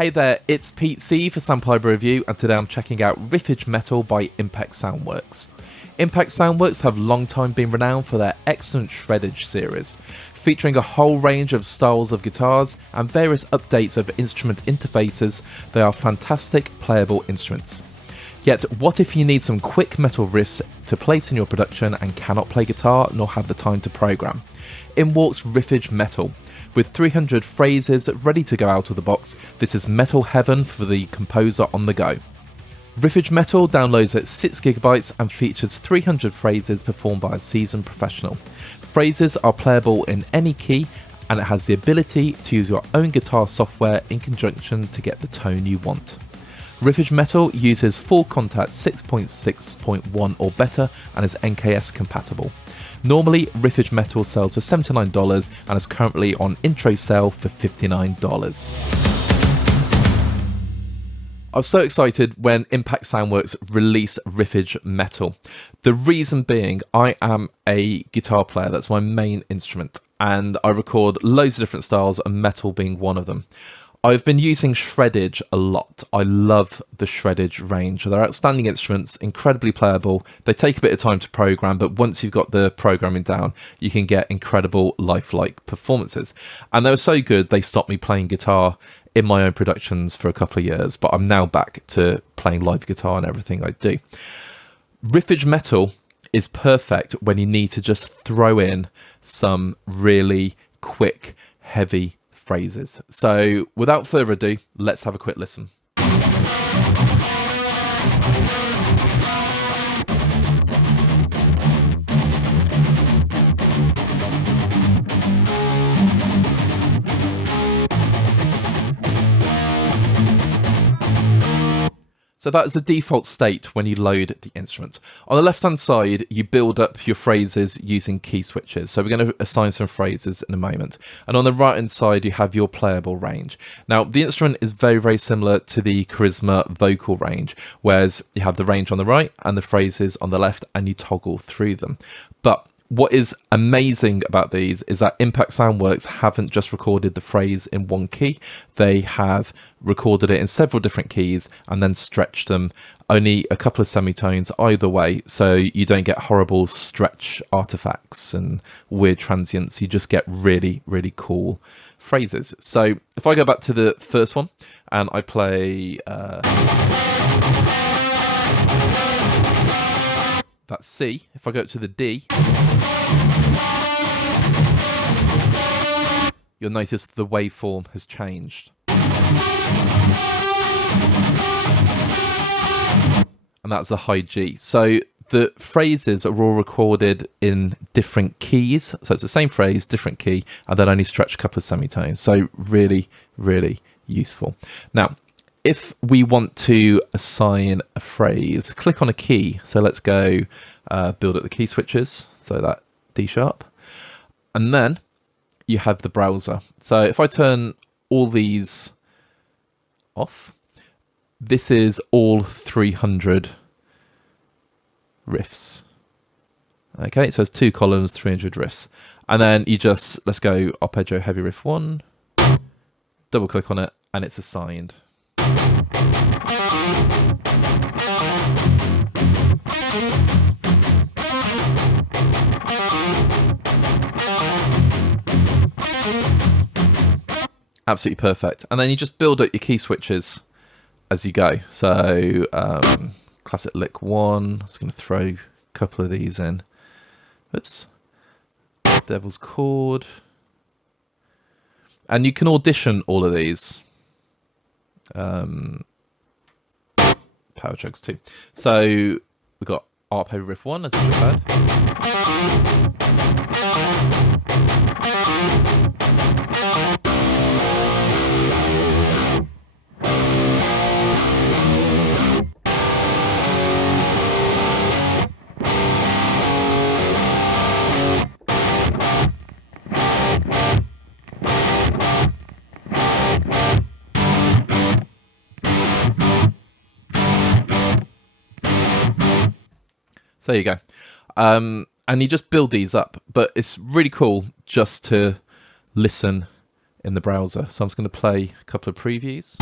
Hey there, it's Pete C for Sample Library Review, and today I'm checking out Riffage Metal by Impact Soundworks. Impact Soundworks have long time been renowned for their excellent Shreddage series, featuring a whole range of styles of guitars and various updates of instrument interfaces. They are fantastic playable instruments. Yet, what if you need some quick metal riffs to place in your production and cannot play guitar nor have the time to program? In walks Riffage Metal. With 300 phrases ready to go out of the box, this is metal heaven for the composer on the go. Riffage Metal downloads at 6GB and features 300 phrases performed by a seasoned professional. Phrases are playable in any key, and it has the ability to use your own guitar software in conjunction to get the tone you want. Riffage Metal uses full contact 6.6.1 or better and is NKS compatible. Normally, Riffage Metal sells for $79 and is currently on intro sale for $59. I was so excited when Impact Soundworks released Riffage Metal. The reason being, I am a guitar player, that's my main instrument, and I record loads of different styles, and metal being one of them. I've been using Shreddage a lot. I love the Shreddage range. They're outstanding instruments, incredibly playable. They take a bit of time to program, but once you've got the programming down, you can get incredible lifelike performances. And they were so good, they stopped me playing guitar in my own productions for a couple of years, but I'm now back to playing live guitar and everything I do. Riffage Metal is perfect when you need to just throw in some really quick, heavy phrases. So without further ado, let's have a quick listen. So that is the default state when you load the instrument. On the left hand side, you build up your phrases using key switches. So we're going to assign some phrases in a moment. And on the right hand side, you have your playable range. Now, the instrument is very, very similar to the Charisma vocal range, whereas you have the range on the right and the phrases on the left, and you toggle through them. But what is amazing about these is that Impact Soundworks haven't just recorded the phrase in one key. They have recorded it in several different keys and then stretched them only a couple of semitones either way, so you don't get horrible stretch artifacts and weird transients. You just get really, really cool phrases. So if I go back to the first one and I play that's C. If I go up to the D, you'll notice the waveform has changed. And that's the high G. So the phrases are all recorded in different keys. So it's the same phrase, different key, and then only stretch a couple of semitones. So really, really useful. Now, if we want to assign a phrase, click on a key. So let's go build up the key switches. So that D sharp. And then you have the browser. So if I turn all these off, this is all 300 riffs. Okay, so it's 2 columns, 300 riffs. And then you just, let's go arpeggio heavy riff 1, double click on it, and it's assigned. Absolutely perfect. And then you just build up your key switches as you go. So classic lick 1, I'm just going to throw a couple of these in. Oops. Devil's chord. And you can audition all of these. Power chugs too. So we've got arpeggio riff 1 as we just had. So there you go. And you just build these up, but it's really cool just to listen in the browser. So I'm just going to play a couple of previews.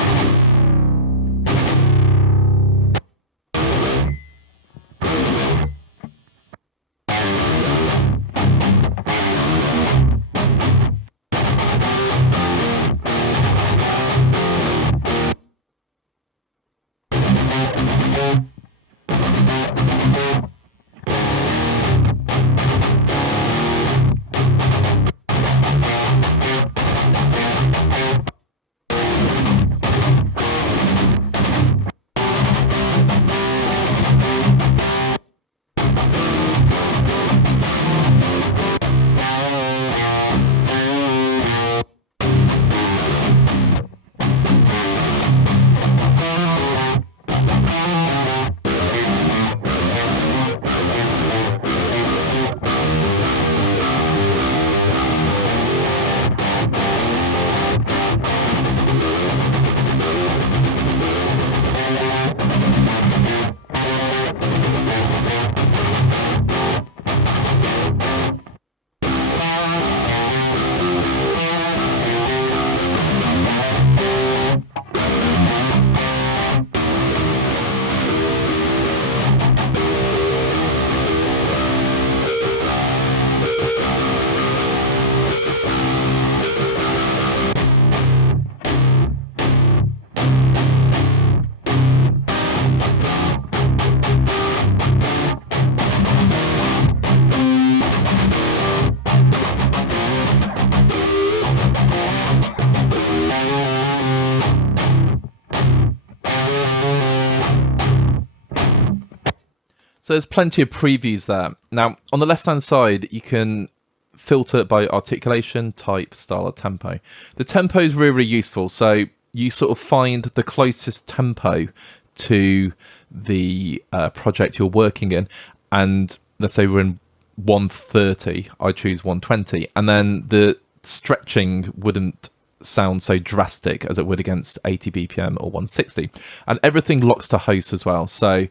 So there's plenty of previews there. Now, on the left-hand side, you can filter it by articulation, type, style, or tempo. The tempo is really, really useful. So you sort of find the closest tempo to the project you're working in. And let's say we're in 130, I choose 120. And then the stretching wouldn't sound so drastic as it would against 80 BPM or 160. And everything locks to host as well. So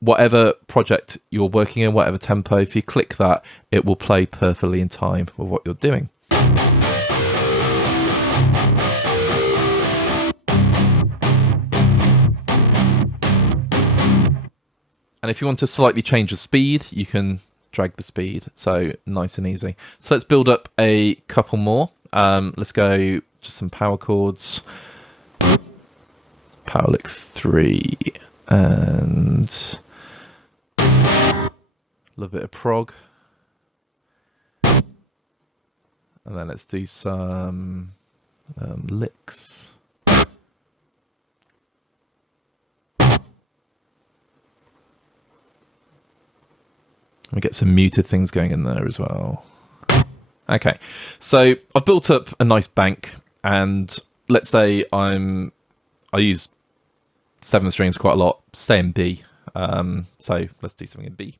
whatever project you're working in, whatever tempo, if you click that, it will play perfectly in time with what you're doing. And if you want to slightly change the speed, you can drag the speed. So nice and easy. So let's build up a couple more. Let's go just some power chords. Power lick 3 and a little bit of prog, and then let's do some licks. We get some muted things going in there as well. Okay, so I've built up a nice bank, and let's say I use 7 strings quite a lot. Stay in B. So let's do something in B.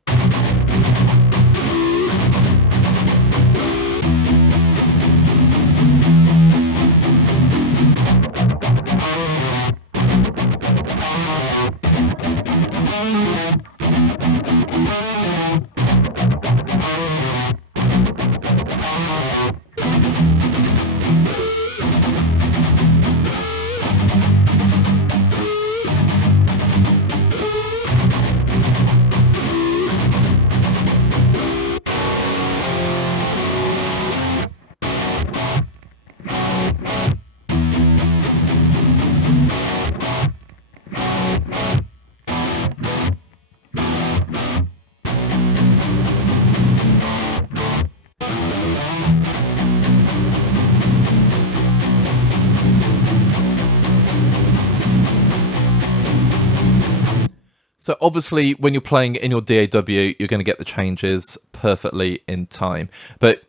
So obviously when you're playing in your DAW, you're going to get the changes perfectly in time. But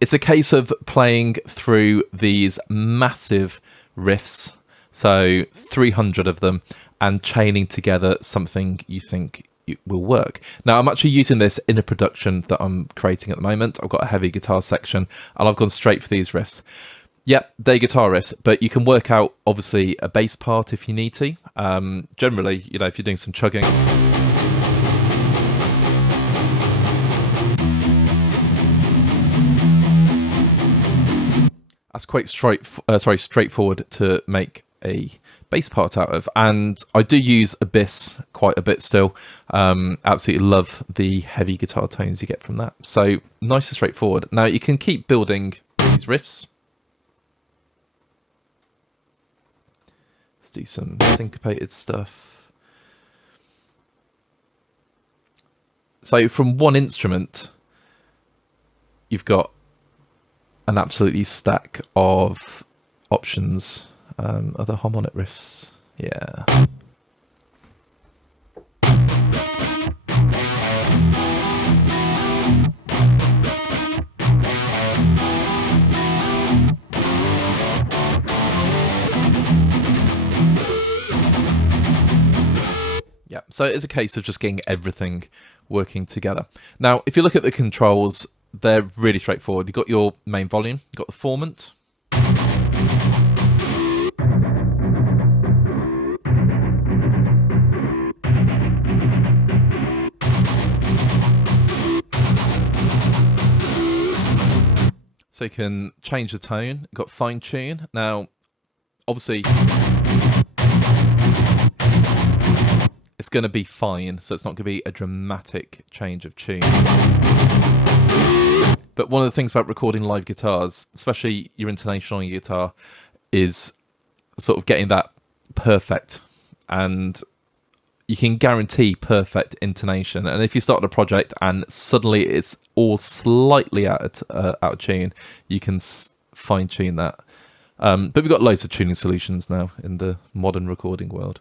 it's a case of playing through these massive riffs, so 300 of them, and chaining together something you think will work. Now, I'm actually using this in a production that I'm creating at the moment. I've got a heavy guitar section, and I've gone straight for these riffs. Yep, they're guitar riffs, but you can work out, obviously, a bass part if you need to. Generally, you know, if you're doing some chugging. I That's quite straightforward to make a bass part out of, and I do use Abyss quite a bit still. Absolutely love the heavy guitar tones you get from that. So nice and straightforward. Now you can keep building these riffs. Let's do some syncopated stuff. So from one instrument, you've got an absolutely stack of options. Other harmonic riffs, yeah. Yeah, so it's a case of just getting everything working together. Now, if you look at the controls, they're really straightforward. You've got your main volume, you've got the formant. So you can change the tone. You've got fine tune. Now, obviously, it's going to be fine, so it's not going to be a dramatic change of tune. But one of the things about recording live guitars, especially your intonation on your guitar, is sort of getting that perfect. And you can guarantee perfect intonation. And if you start a project and suddenly it's all slightly out of tune, you can fine tune that. But we've got loads of tuning solutions now in the modern recording world.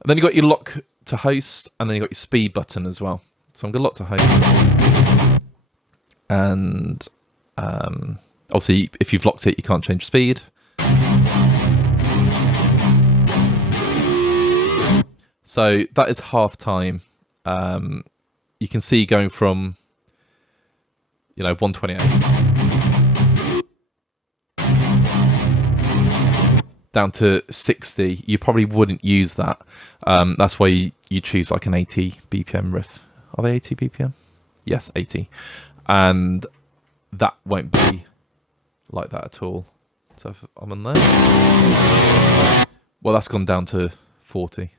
And then you've got your lock to host, and then you've got your speed button as well. So I'm going to lock to host. And obviously, if you've locked it, you can't change speed. So that is half time. You can see going from, 128 down to 60. You probably wouldn't use that. That's why you choose like an 80 BPM riff. Are they 80 BPM? Yes, 80. And that won't be like that at all. So if I'm on there, well, that's gone down to 40.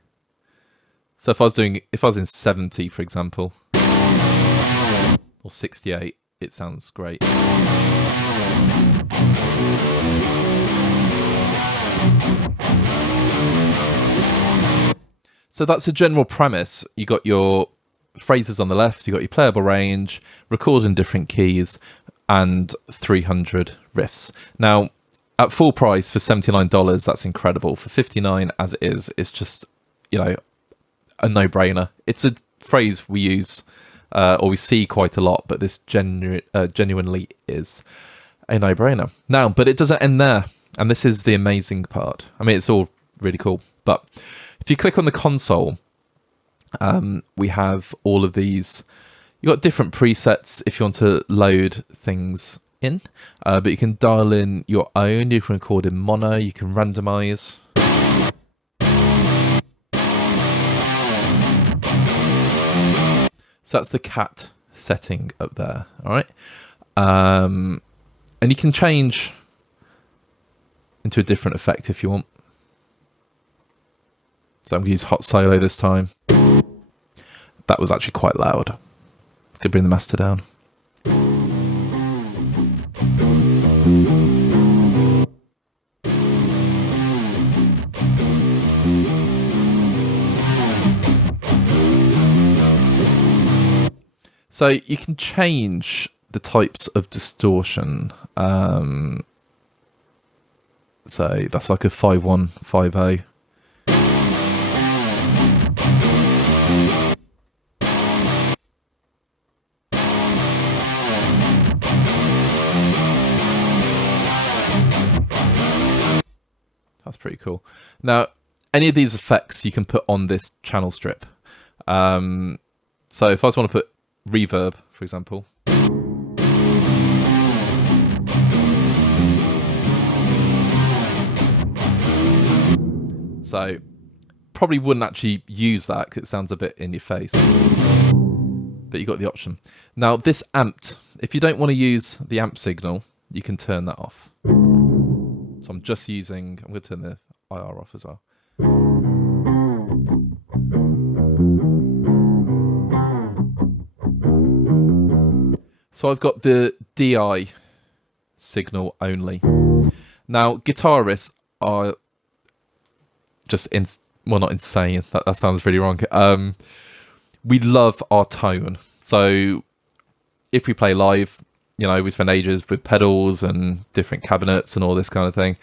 So if I was in 70, for example, or 68, it sounds great. So that's a general premise. You got your phrases on the left, you got your playable range, record in different keys, and 300 riffs. Now, at full price for $79, that's incredible. For $59 as it is, it's just, a no-brainer. It's a phrase we use or we see quite a lot, but this genuinely is a no-brainer. Now, but it doesn't end there, and this is the amazing part. I mean, it's all really cool, but if you click on the console, we have all of these. You've got different presets if you want to load things in, but you can dial in your own. You can record in mono, you can randomize. So that's the cat setting up there, all right? And you can change into a different effect if you want. So I'm going to use hot solo this time. That was actually quite loud. Let's go bring the master down. So you can change the types of distortion. So that's like a 5150. That's pretty cool. Now, any of these effects you can put on this channel strip. So if I just want to put reverb, for example. So probably wouldn't actually use that because it sounds a bit in your face. But you got the option. Now this amped, if you don't want to use the amp signal, you can turn that off. So I'm just using, I'm going to turn the IR off as well. So I've got the DI signal only. Now, guitarists are just, well, not insane. That sounds really wrong. We love our tone. So if we play live, you know, we spend ages with pedals and different cabinets and all this kind of thing.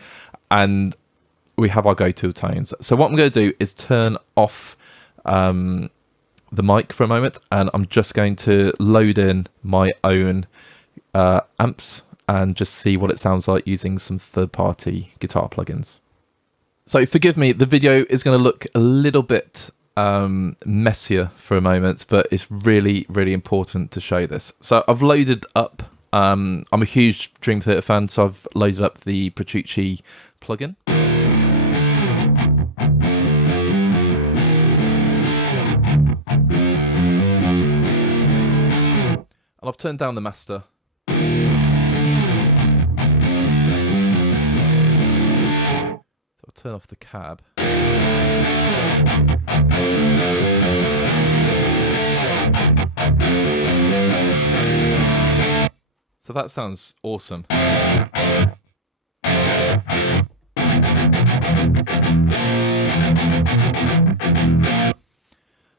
And we have our go-to tones. So what I'm going to do is turn off the mic for a moment, and I'm just going to load in my own amps and just see what it sounds like using some third-party guitar plugins. So forgive me, the video is going to look a little bit messier for a moment, but it's really, really important to show this. So I've loaded up, I'm a huge Dream Theater fan, so I've loaded up the Petrucci plugin. And I've turned down the master. So I'll turn off the cab. So that sounds awesome.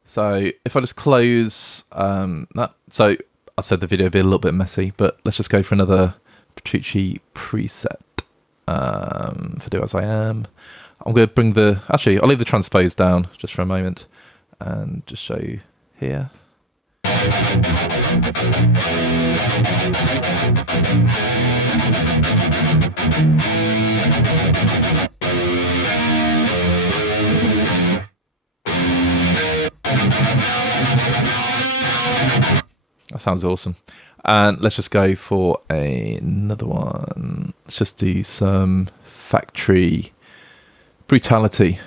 So if I just close that, so I said the video would be a little bit messy, but let's just go for another Petrucci preset for Do As I Am. I'm going to bring the, actually, I'll leave the transpose down just for a moment and just show you here. That sounds awesome. And let's just go for another one. Let's just do some factory brutality.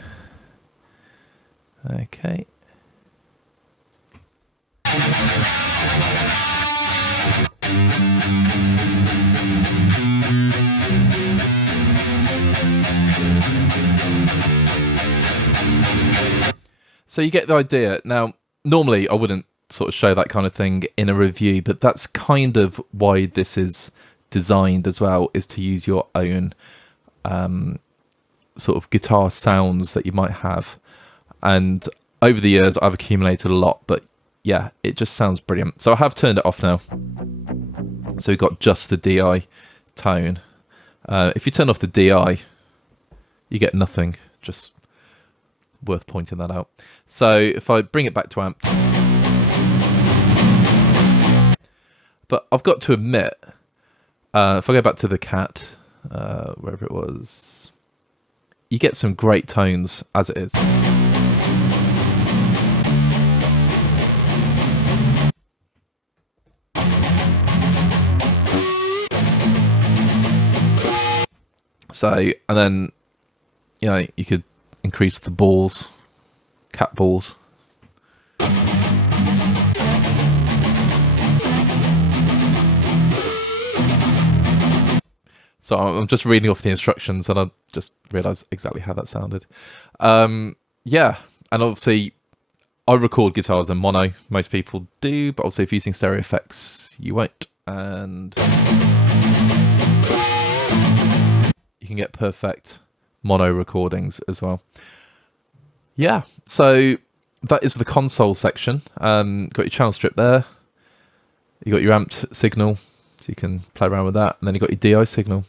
Okay. So you get the idea. Now, normally I wouldn't sort of show that kind of thing in a review, but that's kind of why this is designed as well, is to use your own sort of guitar sounds that you might have. And over the years I've accumulated a lot, but yeah, it just sounds brilliant. So I have turned it off now, so we've got just the DI tone. If you turn off the DI, you get nothing. Just worth pointing that out. So if I bring it back to amp, but I've got to admit, if I go back to the cat, wherever it was, you get some great tones as it is. So, and then, you know, you could increase the balls, cat balls. So I'm just reading off the instructions and I just realised exactly how that sounded. Yeah, and obviously I record guitars in mono. Most people do, but obviously if you're using stereo effects, you won't. And you can get perfect mono recordings as well. Yeah, so that is the console section. Got your channel strip there. You got your amped signal, so you can play around with that. And then you got your DI signal.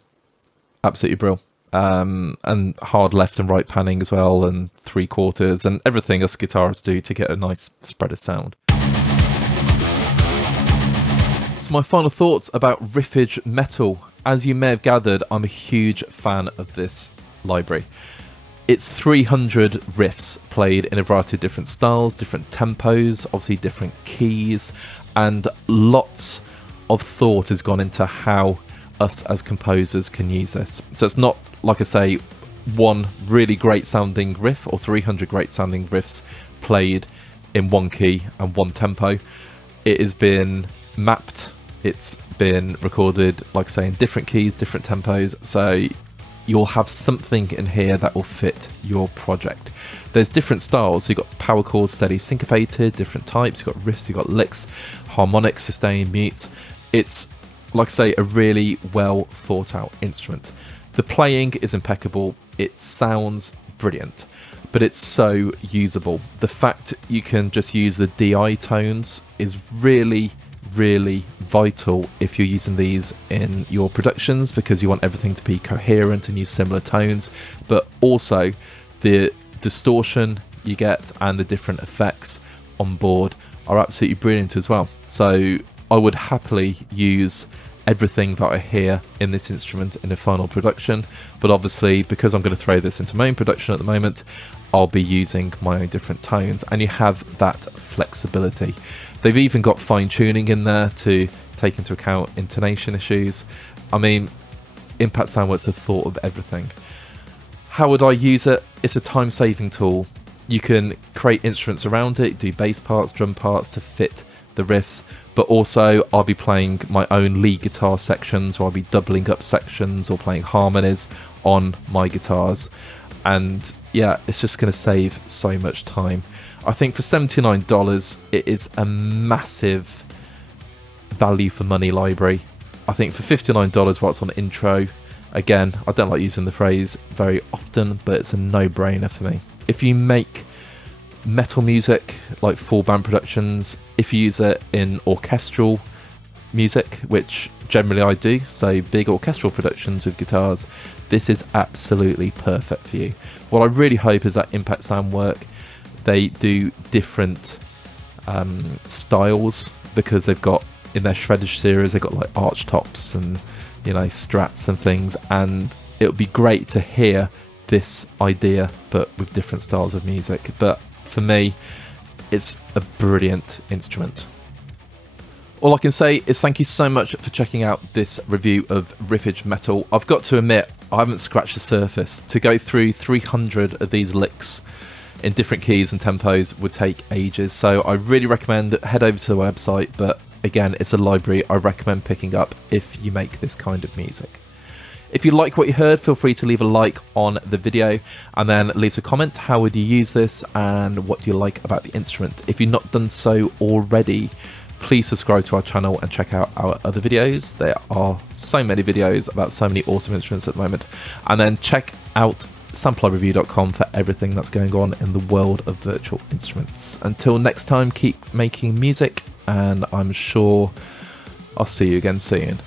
Absolutely brilliant. And hard left and right panning as well, and 3/4, and everything us guitarists do to get a nice spread of sound. So my final thoughts about Riffage Metal. As you may have gathered, I'm a huge fan of this library. It's 300 riffs played in a variety of different styles, different tempos, obviously different keys, and lots of thought has gone into how us as composers can use this. So it's not, like I say, one really great sounding riff or 300 great sounding riffs played in one key and one tempo. It has been mapped, it's been recorded, like I say, in different keys, different tempos. So you'll have something in here that will fit your project. There's different styles. You've got power chords, steady, syncopated, different types. You've got riffs, you've got licks, harmonics, sustain, mutes. It's, like I say, a really well thought out instrument. The playing is impeccable. It sounds brilliant, but it's so usable. The fact you can just use the DI tones is really vital if you're using these in your productions, because you want everything to be coherent and use similar tones, but also the distortion you get and the different effects on board are absolutely brilliant as well. So I would happily use everything that I hear in this instrument in a final production, but obviously because I'm going to throw this into my own production at the moment, I'll be using my own different tones, and you have that flexibility. They've even got fine tuning in there to take into account intonation issues. I mean, Impact Soundworks have thought of everything. How would I use it? It's a time-saving tool. You can create instruments around it, do bass parts, drum parts to fit the riffs, but also I'll be playing my own lead guitar sections, or I'll be doubling up sections or playing harmonies on my guitars. And yeah, it's just going to save so much time. I think for $79, it is a massive value for money library. I think for $59 while it's on intro, again, I don't like using the phrase very often, but it's a no-brainer for me. If you make metal music, like full band productions, if you use it in orchestral music, which generally I do, so big orchestral productions with guitars, this is absolutely perfect for you. What I really hope is that Impact Soundworks, they do different styles, because they've got, in their Shreddage series, they've got like arch tops and, you know, strats and things, and it would be great to hear this idea but with different styles of music. But for me, it's a brilliant instrument. All I can say is thank you so much for checking out this review of Riffage Metal. I've got to admit, I haven't scratched the surface. To go through 300 of these licks in different keys and tempos would take ages, so I really recommend head over to the website, but again, it's a library I recommend picking up if you make this kind of music. If you like what you heard, feel free to leave a like on the video and then leave a comment. How would you use this and what do you like about the instrument? If you've not done so already, please subscribe to our channel and check out our other videos. There are so many videos about so many awesome instruments at the moment. And then check out samplerreview.com for everything that's going on in the world of virtual instruments. Until next time, keep making music, and I'm sure I'll see you again soon.